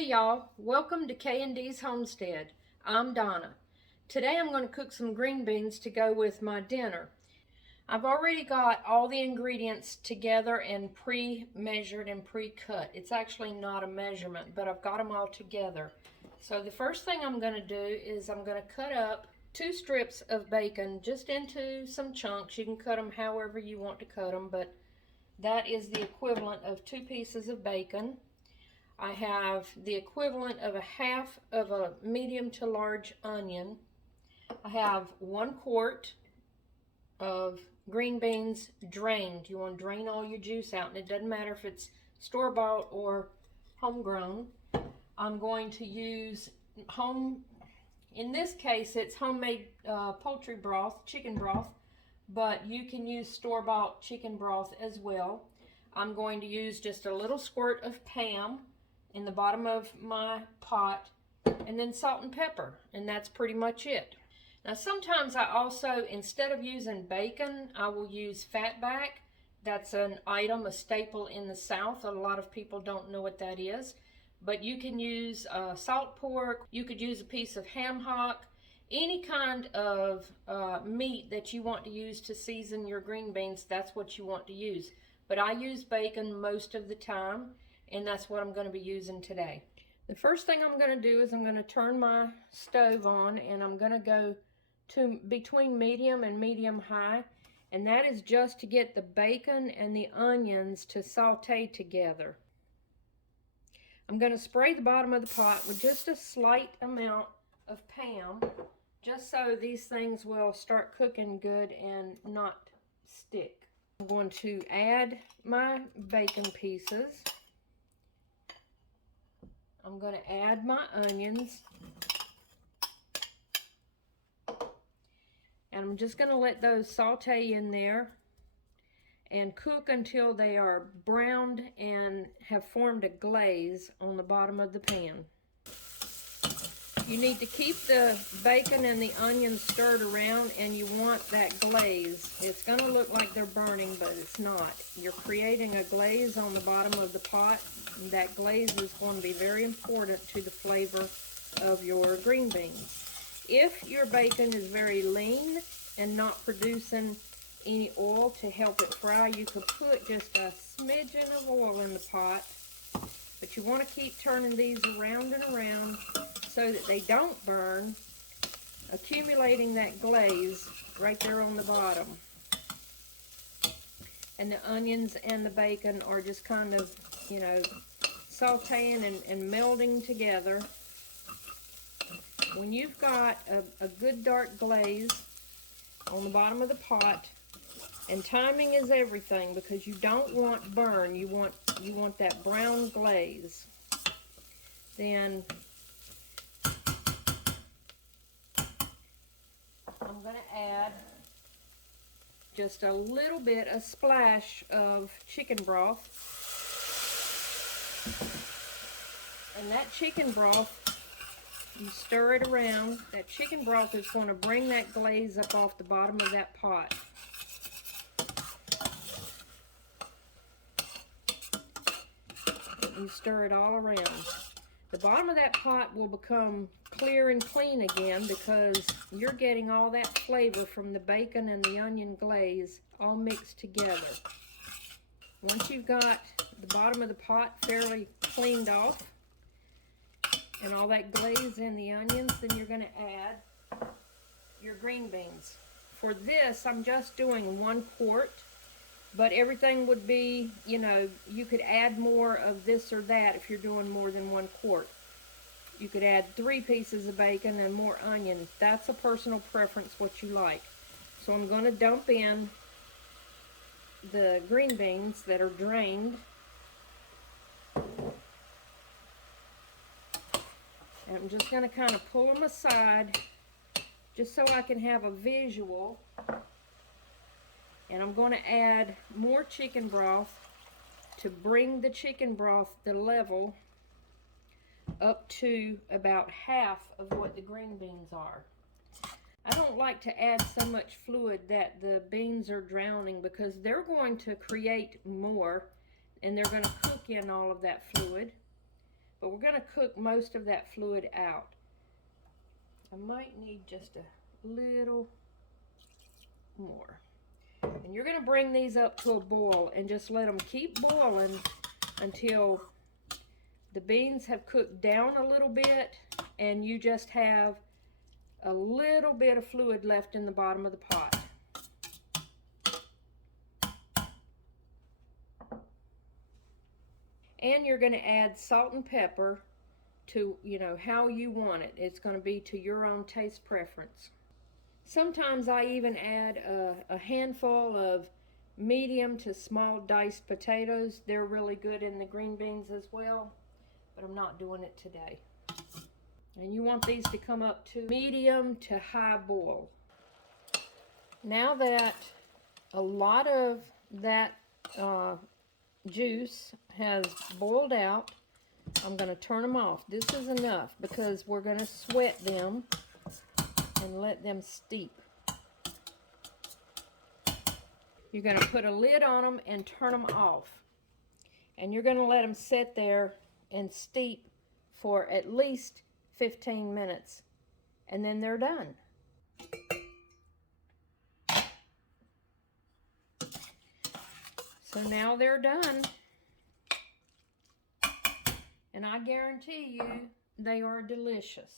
Hey y'all, welcome to K&D's Homestead. I'm Donna. Today I'm going to cook some green beans to go with my dinner. I've already got all the ingredients together and pre-measured and pre-cut. It's actually not a measurement, but I've got them all together. So the first thing I'm going to do is I'm going to cut up 2 strips of bacon just into some chunks. You can cut them however you want to cut them, but that is the equivalent of 2 pieces of bacon. I have the equivalent of a half of a medium to large onion. I have 1 quart of green beans drained. You want to drain all your juice out, and it doesn't matter if it's store-bought or homegrown. I'm going to use in this case it's homemade poultry broth, chicken broth, but you can use store-bought chicken broth as well. I'm going to use just a little squirt of Pam in the bottom of my pot, and then salt and pepper, and that's pretty much it. Now sometimes I also, instead of using bacon, I will use fatback. That's an item, a staple in the South. A lot of people don't know what that is, but you can use salt pork, you could use a piece of ham hock, any kind of meat that you want to use to season your green beans, that's what you want to use. But I use bacon most of the time, and that's what I'm going to be using today. The first thing I'm going to do is I'm going to turn my stove on, and I'm going to go to between medium and medium high, and that is just to get the bacon and the onions to saute together. I'm going to spray the bottom of the pot with just a slight amount of Pam, just so these things will start cooking good and not stick. I'm going to add my bacon pieces. I'm going to add my onions, and I'm just going to let those saute in there and cook until they are browned and have formed a glaze on the bottom of the pan. You need to keep the bacon and the onions stirred around, and you want that glaze. It's going to look like they're burning, but it's not. You're creating a glaze on the bottom of the pot, and that glaze is going to be very important to the flavor of your green beans. If your bacon is very lean and not producing any oil to help it fry, you could put just a smidgen of oil in the pot, but you want to keep turning these around and around so that they don't burn, accumulating that glaze right there on the bottom. And the onions and the bacon are just kind of, sauteing and melding together. When you've got a good dark glaze on the bottom of the pot, and timing is everything because you don't want burn, you want that brown glaze, then I'm going to add just a little bit, a splash of chicken broth. And that chicken broth, you stir it around. That chicken broth is going to bring that glaze up off the bottom of that pot. You stir it all around. The bottom of that pot will become clear and clean again because you're getting all that flavor from the bacon and the onion glaze all mixed together. Once you've got the bottom of the pot fairly cleaned off and all that glaze and the onions, then you're going to add your green beans. For this, I'm just doing 1 quart. But everything would be, you could add more of this or that if you're doing more than 1 quart. You could add 3 pieces of bacon and more onion. That's a personal preference, what you like. So I'm going to dump in the green beans that are drained. And I'm just going to kind of pull them aside just so I can have a visual. And I'm going to add more chicken broth to bring the chicken broth, the level, up to about half of what the green beans are. I don't like to add so much fluid that the beans are drowning because they're going to create more and they're going to cook in all of that fluid. but we're going to cook most of that fluid out. I might need just a little more. And you're going to bring these up to a boil and just let them keep boiling until the beans have cooked down a little bit and you just have a little bit of fluid left in the bottom of the pot. And you're going to add salt and pepper to, how you want it. It's going to be to your own taste preference. Sometimes I even add a handful of medium to small diced potatoes. They're really good in the green beans as well, but I'm not doing it today. And you want these to come up to medium to high boil. Now that a lot of that juice has boiled out, I'm going to turn them off. This is enough because we're going to sweat them and let them steep. You're going to put a lid on them and turn them off. And you're going to let them sit there and steep for at least 15 minutes. And then they're done. So now they're done. And I guarantee you they are delicious.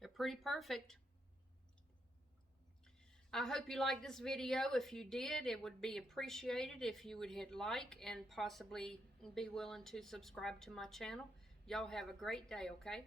They're pretty perfect. I hope you liked this video. If you did, it would be appreciated if you would hit like and possibly be willing to subscribe to my channel. Y'all have a great day, okay?